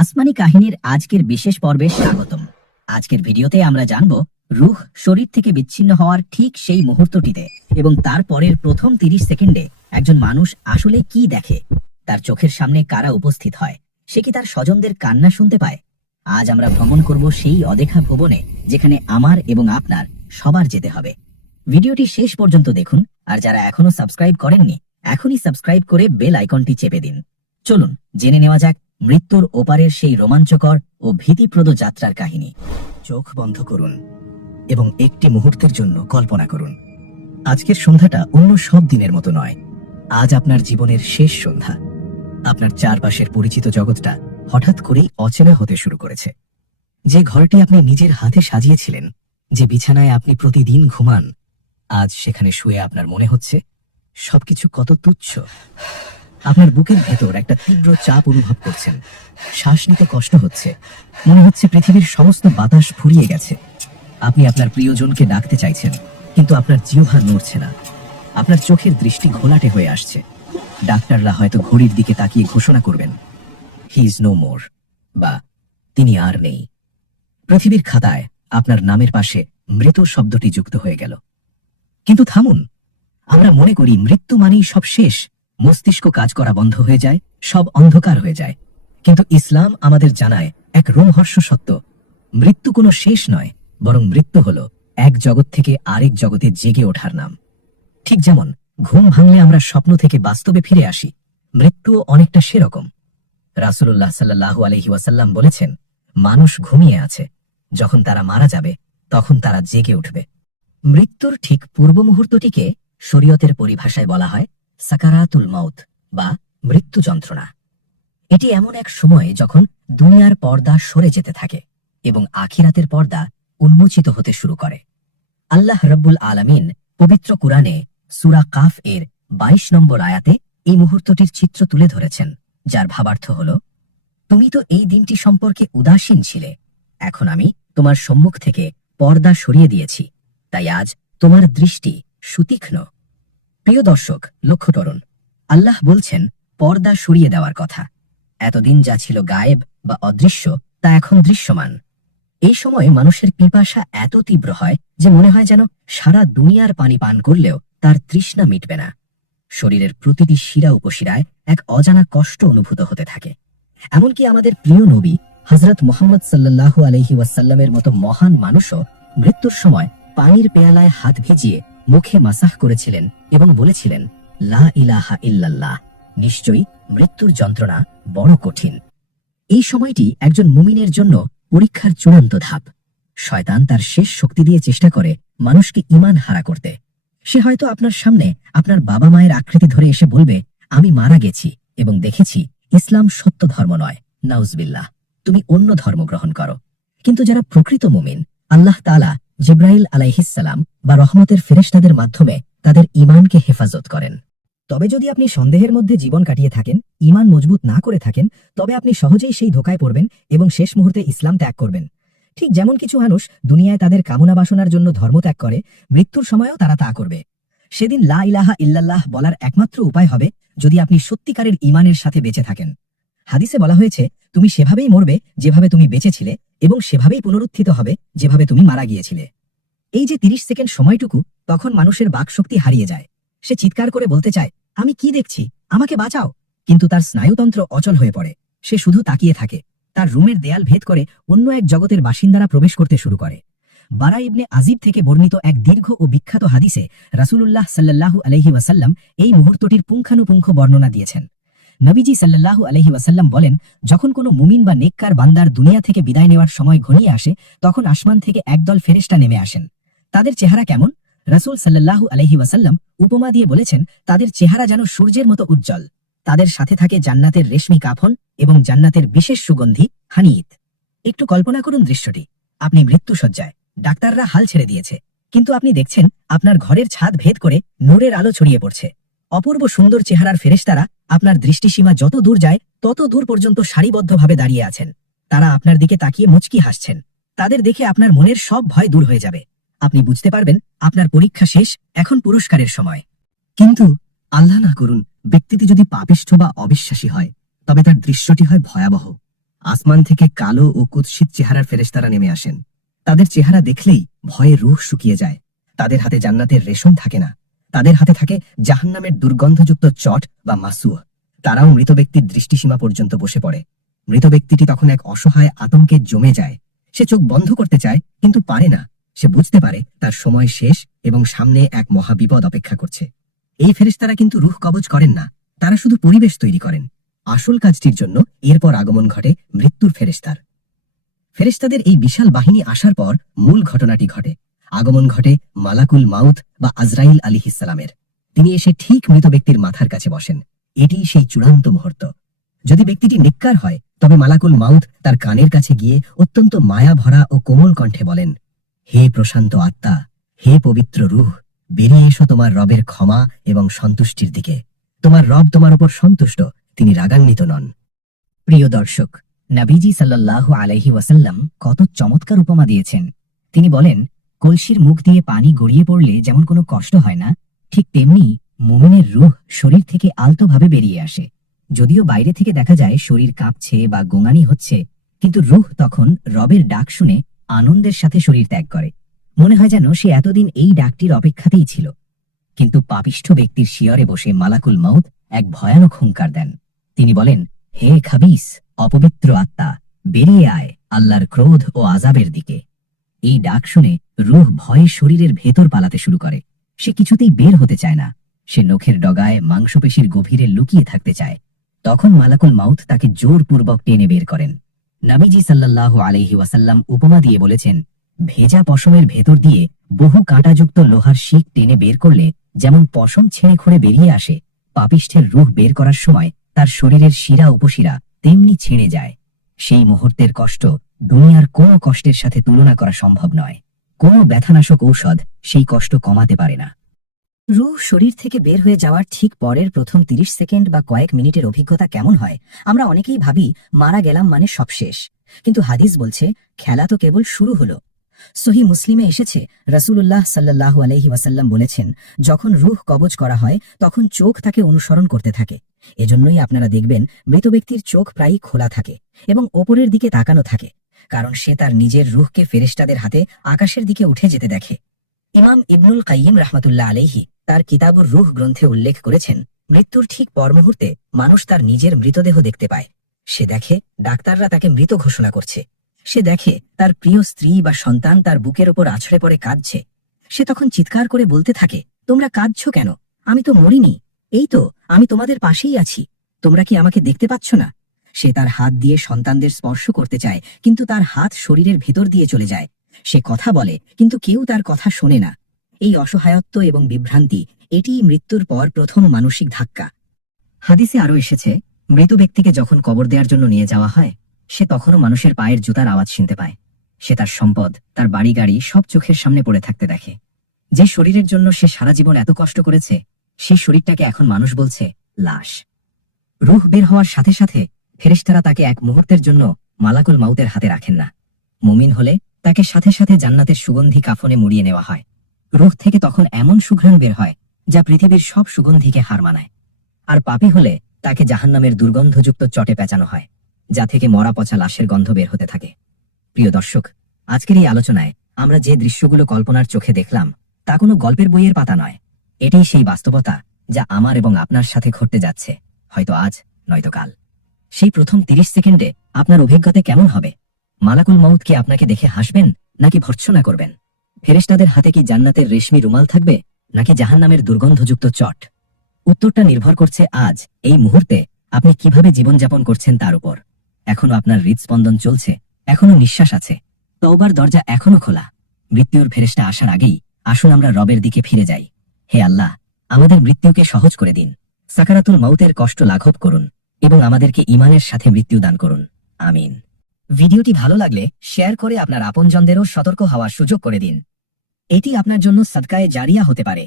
আসমানি কাহিনীর আজকের বিশেষ পর্বে স্বাগতম। আজকের ভিডিওতে আমরা জানব রূহ শরীর থেকে বিচ্ছিন্ন হওয়ার ঠিক সেই মুহূর্তটিতে এবং তারপরের প্রথম 30 সেকেন্ডে একজন মানুষ আসলে কি দেখে, তার চোখের সামনে কারা উপস্থিত হয়, সে কি তার স্বজনদের কান্না শুনতে পায়। আজ আমরা ভ্রমণ করব সেই অদেখা ভুবনে যেখানে আমার এবং আপনার সবার যেতে হবে। ভিডিওটি শেষ পর্যন্ত দেখুন, আর যারা এখনো সাবস্ক্রাইব করেননি এখনই সাবস্ক্রাইব করে বেল আইকনটি চেপে দিন। চলুন জেনে নেওয়া যাক মৃত্যুর ওপারের সেই রোমাঞ্চকর ও ভীতিপ্রদ যাত্রার কাহিনী। চোখ বন্ধ করুন এবং একটি মুহূর্তের জন্য কল্পনা করুন, আজকের সন্ধ্যাটা অন্য সব দিনের মতো নয়। আজ আপনার জীবনের শেষ সন্ধ্যা। আপনার চারপাশের পরিচিত জগৎটা হঠাৎ করেই অচেনা হতে শুরু করেছে। যে ঘরটি আপনি নিজের হাতে সাজিয়েছিলেন, যে বিছানায় আপনি প্রতিদিন ঘুমান, আজ সেখানে শুয়ে আপনার মনে হচ্ছে সবকিছু কত তুচ্ছ। আপনার বুকের ভেতর একটা তীব্র চাপ অনুভব করছেন, শ্বাস নিতে কষ্ট হচ্ছে, মনে হচ্ছে পৃথিবীর সমস্ত বাতাস ফুরিয়ে গেছে। আপনি আপনার প্রিয়জনকে ডাকতে চাইছেন, কিন্তু আপনার জিহ্বা নড়ছে না। আপনার চোখের দৃষ্টি ঘোলাটে হয়ে আসছে। ডাক্তাররা হয়তো ঘড়ির দিকে তাকিয়ে ঘোষণা করবেন, হি ইজ নো মোর, বা তিনি আর নেই। পৃথিবীর খাতায় আপনার নামের পাশে মৃত শব্দটি যুক্ত হয়ে গেল। কিন্তু থামুন, আমরা মনে করি মৃত্যু মানেই সব শেষ, মস্তিষ্ক কাজ করা বন্ধ হয়ে যায়, সব অন্ধকার হয়ে যায়। কিন্তু ইসলাম আমাদের জানায় এক রোমহর্ষ সত্য, মৃত্যু কোনো শেষ নয়, বরং মৃত্যু হলো এক জগৎ থেকে আরেক জগতে জেগে ওঠার নাম। ঠিক যেমন ঘুম ভাঙলে আমরা স্বপ্ন থেকে বাস্তবে ফিরে আসি, মৃত্যুও অনেকটা সেরকম। রাসূলুল্লাহ সাল্লাল্লাহু আলাইহি ওয়াসাল্লাম বলেছেন, মানুষ ঘুমিয়ে আছে, যখন তারা মারা যাবে তখন তারা জেগে উঠবে। মৃত্যুর ঠিক পূর্ব মুহূর্তটিকে শরীয়তের পরিভাষায় বলা হয় সাকারাতুল মাউত বা মৃত্যু যন্ত্রণা। এটি এমন এক সময় যখন দুনিয়ার পর্দা সরে যেতে থাকে এবং আখিরাতের পর্দা উন্মোচিত হতে শুরু করে। আল্লাহ রাব্বুল আলামিন পবিত্র কুরআনে সূরা কাফ এর 22 নম্বর আয়াতে এই মুহূর্তটির চিত্র তুলে ধরেছেন, যার ভাবার্থ হল, তুমি তো এই দিনটি সম্পর্কে উদাসীন ছিলে, এখন আমি তোমার সম্মুখ থেকে পর্দা সরিয়ে দিয়েছি, তাই আজ তোমার দৃষ্টি সুতীক্ষ্ণ। প্রিয় দর্শক, লক্ষ্য করুন, আল্লাহ বলছেন পর্দা সরিয়ে দেওয়ার কথা। এতদিন যা ছিল গায়েব বা অদৃশ্য তা এখন দৃশ্যমান। এই সময়ে মানুষের পিপাসা এত তীব্র হয় যে মনে হয় যেন সারা দুনিয়ার পানি পান করলেও তার তৃষ্ণা মিটবে না। শরীরের প্রতিটি শিরা উপশিরায় এক অজানা কষ্ট অনুভূত হতে থাকে। এমনকি আমাদের প্রিয় নবী হযরত মুহাম্মদ সাল্লাল্লাহু আলাইহি ওয়াসাল্লামের মতো মহান মানুষও মৃত্যুর সময় পানির পেয়ালায় হাত ভিজিয়ে মুখে মাসাহ করেছিলেন এবং বলেছিলেন, লা ইলাহা ইল্লাল্লাহ, নিশ্চয়ই মৃত্যুর যন্ত্রণা বড় কঠিন। এই সময়টি একজন মুমিনের জন্য পরীক্ষার চূড়ান্ত ধাপ। শয়তান তার শেষ শক্তি দিয়ে চেষ্টা করে মানুষকে ঈমান হারা করতে। সে হয়তো আপনার সামনে আপনার বাবা মায়ের আকৃতি ধরে এসে বলবে, আমি মারা গেছি এবং দেখেছি ইসলাম সত্য ধর্ম নয়, নাউজবিল্লাহ, তুমি অন্য ধর্ম গ্রহণ করো। কিন্তু যারা প্রকৃত মুমিন, আল্লাহ তাআলা জিবরাইল আলাইহিসসালাম বা রহমতের ফেরেশতাদের মাধ্যমে তাদের ঈমানকে হেফাজত করেন। তবে যদি আপনি সন্দেহের মধ্যে জীবন কাটিয়ে থাকেন, ঈমান মজবুত না করে থাকেন, তবে আপনি সহজেই সেই ধোঁকায় পড়বেন এবং শেষ মুহূর্তে ইসলাম ত্যাগ করবেন। ঠিক যেমন কিছু মানুষ দুনিয়ায় তাদের কামনা বাসনার জন্য ধর্ম ত্যাগ করে, মৃত্যুর সময়ও তারা তা করবে। সেদিন লা ইলাহা ইল্লাল্লাহ বলার একমাত্র উপায় হবে যদি আপনি সত্যিকারের ঈমানের সাথে বেঁচে থাকেন। হাদিসে বলা হয়েছে, তুমি সেভাবেই মরবে যেভাবে তুমি বেঁচেছিলে এবং সেভাবেই পুনরুত্থিত হবে যেভাবে তুমি মারা গিয়েছিলে। এই যে 30 সেকেন্ড সময়টুকু, তখন মানুষের বাকশক্তি হারিয়ে যায়। সে চিৎকার করে বলতে চায়, আমি কি দেখছি, আমাকে বাঁচাও, কিন্তু তার স্নায়ুতন্ত্র অচল হয়ে পড়ে। সে শুধু তাকিয়ে থাকে। তার রুমের দেয়াল ভেদ করে অন্য এক জগতের বাসিন্দারা প্রবেশ করতে শুরু করে। বারা ইবনে আজিব থেকে বর্ণিত এক দীর্ঘ ও বিখ্যাত হাদিসে রাসূলুল্লাহ সাল্লাল্লাহু আলাইহি ওয়াসাল্লাম এই মুহূর্তটির পুঙ্খানুপুঙ্খ বর্ণনা দিয়েছেন। নবীজি সাল্লাল্লাহু আলাইহি ওয়াসাল্লাম বলেন, যখন কোনো মুমিন বা নেককার বান্দার দুনিয়া থেকে বিদায় নেওয়ার সময় ঘনিয়ে আসে, তখন আসমান থেকে একদল ফেরেশতা নেমে আসেন। তাদের চেহারা কেমন? রাসূল সাল্লাল্লাহু আলাইহি ওয়াসাল্লাম উপমা দিয়ে বলেছেন, তাদের চেহারা যেন সূর্যের মতো উজ্জ্বল। তাদের সাথে থাকে জান্নাতের রেশমি কাফন এবং জান্নাতের বিশেষ সুগন্ধি হানিত। একটু কল্পনা করুন দৃশ্যটি। আপনি মৃত্যুশয্যায়, ডাক্তাররা হাল ছেড়ে দিয়েছে, কিন্তু আপনি দেখছেন আপনার ঘরের ছাদ ভেদ করে নূরের আলো ছড়িয়ে পড়ছে। অপূর্ব সুন্দর চেহারার ফেরেশতারা আপনার দৃষ্টিসীমা যত দূর যায় তত দূর পর্যন্ত সারিবদ্ধভাবে দাঁড়িয়ে আছেন। তারা আপনার দিকে তাকিয়ে মুচকি হাসছেন। তাদের দেখে আপনার মনের সব ভয় দূর হয়ে যাবে। আপনি বুঝতে পারবেন আপনার পরীক্ষা শেষ, এখন পুরস্কারের সময়। কিন্তু আল্লাহ না করুন, ব্যক্তিটি যদি পাপিষ্ঠ বা অবিশ্বাসী হয়, তবে তার দৃশ্যটি হয় ভয়াবহ। আসমান থেকে কালো ও কুৎসিত চেহারার ফেরেশতারা নেমে আসেন। তাদের চেহারা দেখলেই ভয়ে রূহ শুকিয়ে যায়। তাদের হাতে জান্নাতের রেশম থাকে না, তাদের হাতে থাকে জাহান্নামের দুর্গন্ধযুক্ত চট বা মাসুহ। তারাও মৃত ব্যক্তির দৃষ্টিসীমা পর্যন্ত বসে পড়ে। মৃত ব্যক্তিটি তখন এক অসহায় আতঙ্কে জমে যায়। সে চোখ বন্ধ করতে চায় কিন্তু পারে না। সে বুঝতে পারে তার সময় শেষ এবং সামনে এক মহাবিপদ অপেক্ষা করছে। এই ফেরেশতারা কিন্তু রূহ কবজ করেন না, তারা শুধু পরিবেশ তৈরি করেন। আসল কাজটির জন্য এরপর আগমন ঘটে মৃত্যুর ফেরেশতার। ফেরেশতাদের এই বিশাল বাহিনী আসার পর মূল ঘটনাটি ঘটে। আগমন ঘটে মালাকুল মাউত বা আজরাইল আলাইহিসসালামের। তিনি এসে ঠিক মৃত ব্যক্তির মাথার কাছে বসেন। এটি সেই চূড়ান্ত মুহূর্ত। যদি ব্যক্তিটি নিক্কার হয় তবে মালাকুল মাউত তার কানের কাছে গিয়ে অত্যন্ত মায়া ভরা ও কোমল কণ্ঠে বলেন, হে প্রশান্ত আত্মা, হে পবিত্র রূহ, বেরিয়ে এসো তোমার রবের ক্ষমা এবং সন্তুষ্টির দিকে। তোমার রব তোমার উপর সন্তুষ্ট, তিনি রাগান্বিত নন। প্রিয় দর্শক, নবীজি সাল্লাল্লাহু আলাইহি ওয়াসাল্লাম কত চমৎকার উপমা দিয়েছেন। তিনি বলেন, কলসির মুখ দিয়ে পানি গড়িয়ে পড়লে যেমন কোনো কষ্ট হয় না, ঠিক তেমনি মুমিনের রূহ শরীর থেকে আলতোভাবে বেরিয়ে আসে। যদিও বাইরে থেকে দেখা যায় শরীর কাঁপছে বা গোঙানি হচ্ছে, কিন্তু রূহ তখন রবের ডাক শুনে আনন্দের সাথে শরীর ত্যাগ করে। মনে হয় যেন সে এতদিন এই ডাকটির অপেক্ষাতেই ছিল। কিন্তু পাপিষ্ঠ ব্যক্তির শিয়রে বসে মালাকুল মাউত এক ভয়ানক হুঙ্কার দেন। তিনি বলেন, হে খাবিস, অপবিত্র আত্মা, বেরিয়ে আয় আল্লাহর ক্রোধ ও আযাবের দিকে। এই ডাক শুনে রূহ ভয়ে শরীরের ভেতর পালাতে শুরু করে। সে কিছুতেই বের হতে চায় না। সে নখের ডগায় মাংসপেশির গভীরে লুকিয়ে থাকতে চায়। তখন মালাকুল মাউত তাকে জোরপূর্বক টেনে বের করেন। নবীজি সাল্লাল্লাহু আলাইহি ওয়াসাল্লাম উপমা দিয়ে বলেছেন, ভেজা পশমের ভেতর দিয়ে বহু কাঁটাযুক্ত লোহার শিক টেনে বের করলে যেমন পশম ছেড়ে খুঁড়ে বেরিয়ে আসে, পাপিষ্ঠের রূহ বের করার সময় তার শরীরের শিরা উপশিরা তেমনি ছেড়ে যায়। সেই মুহূর্তের কষ্ট দুনিয়ার কোনো কষ্টের সাথে তুলনা করা সম্ভব নয়। কোনো ব্যথানাশক ঔষধ সেই কষ্ট কমাতে পারে না। রূহ শরীর থেকে বের হয়ে যাওয়ার ঠিক পরের প্রথম 30 সেকেন্ড বা কয়েক মিনিটের অভিজ্ঞতা কেমন হয়? আমরা অনেকেই ভাবি মারা গেলাম মানে সব শেষ, কিন্তু হাদিস বলছে খেলা তো কেবল শুরু হলো। সহি মুসলিমে এসেছে, রাসূলুল্লাহ সাল্লাল্লাহু আলাইহি ওয়াসাল্লাম বলেছেন, যখন রূহ কবজ করা হয় তখন চোখ তাকে অনুসরণ করতে থাকে। এজন্যই আপনারা দেখবেন মৃত ব্যক্তির চোখ প্রায়ই খোলা থাকে এবং ওপরের দিকে তাকানো থাকে, কারণ সে তার নিজের রূহকে ফেরেশতাদের হাতে আকাশের দিকে উঠে যেতে দেখে। ইমাম ইবনুল কাইয়িম রাহমাতুল্লাহ আলাইহি তার কিতাবুর রূহ গ্রন্থে উল্লেখ করেছেন, মৃত্যুর ঠিক পর মুহূর্তে মানুষ তার নিজের মৃতদেহ দেখতে পায়। সে দেখে ডাক্তাররা তাকে মৃত ঘোষণা করছে। সে দেখে তার প্রিয় স্ত্রী বা সন্তান তার বুকের ওপর আছড়ে পড়ে কাঁদছে। সে তখন চিৎকার করে বলতে থাকে, তোমরা কাঁদছো কেন? আমি তো মরিনি, এই তো আমি তোমাদের পাশেই আছি, তোমরা কি আমাকে দেখতে পাচ্ছ না? সে তার হাত দিয়ে সন্তানদের স্পর্শ করতে চায়, কিন্তু তার হাত শরীরের ভেতর দিয়ে চলে যায়। সে কথা বলে, কিন্তু কেউ তার কথা শোনে না। এই অসহায়ত্ব এবং বিভ্রান্তি, এটিই মৃত্যুর পর প্রথম মানসিক ধাক্কা। হাদিসে আরও এসেছে, মৃত ব্যক্তিকে যখন কবর দেওয়ার জন্য নিয়ে যাওয়া হয়, সে তখনও মানুষের পায়ের জুতার আওয়াজ শুনতে পায়। সে তার সম্পদ, তার বাড়ি গাড়ি সব চোখের সামনে পড়ে থাকতে দেখে। যে শরীরের জন্য সে সারা জীবন এত কষ্ট করেছে, সেই শরীরটাকে এখন মানুষ বলছে লাশ। রূহ বের হওয়ার সাথে সাথে ফেরেশতারা তাকে এক মুহূর্তের জন্য মালাকুল মাউতের হাতে রাখেন না। মুমিন হলে তাকে সাথে সাথে জান্নাতের সুগন্ধি কাফনে মুড়িয়ে নেওয়া হয়। রূহ থেকে তখন এমন সুঘ্রাণ বের হয় যা পৃথিবীর সব সুগন্ধিকে হার মানায়। আর পাপী হলে তাকে জাহান্নামের দুর্গন্ধযুক্ত চটে পেঁচানো হয়, যা থেকে মরা পচা লাশের গন্ধ বের হতে থাকে। প্রিয় দর্শক, আজকের এই আলোচনায় আমরা যে দৃশ্যগুলো কল্পনার চোখে দেখলাম, তা কোনো গল্পের বইয়ের পাতা নয়। এটাই সেই বাস্তবতা যা আমার এবং আপনার সাথে ঘটতে যাচ্ছে, হয়তো আজ নয়তো কাল। সেই প্রথম 30 সেকেন্ডে আপনার অভিজ্ঞতা কেমন হবে? মালাকুল মাউত কি আপনাকে দেখে হাসবেন নাকি ভর্ৎসনা করবেন? ফেরেশতাদের হাতে কি জান্নাতের রেশমি রুমাল থাকবে নাকি জাহান্নামের দুর্গন্ধযুক্ত চট? উত্তরটা নির্ভর করছে আজ এই মুহূর্তে আপনি কিভাবে জীবনযাপন করছেন তার উপর। এখনো আপনার হৃদস্পন্দন চলছে, এখনো নিঃশ্বাস আছে, তওবার দরজা এখনো খোলা। মৃত্যুর ফেরেশতা আসার আগেই আসুন আমরা রবের দিকে ফিরে যাই। হে আল্লাহ, আমাদের মৃত্যুকে সহজ করে দিন, সাকারাতুল মাউতের কষ্ট লাঘব করুন এবং আমাদেরকে ঈমানের সাথে মৃত্যু দান করুন। আমিন। ভিডিওটি ভালো লাগলে শেয়ার করে আপনার আপনজনদেরও সতর্ক হওয়ার সুযোগ করে দিন। এটি আপনার জন্য সাদকায়ে জারিয়া হতে পারে।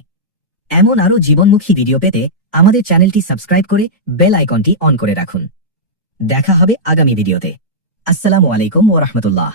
এমন আরও জীবনমুখী ভিডিও পেতে আমাদের চ্যানেলটি সাবস্ক্রাইব করে বেল আইকনটি অন করে রাখুন। দেখা হবে আগামী ভিডিওতে। আসসালামু আলাইকুম ওয়া রাহমাতুল্লাহ।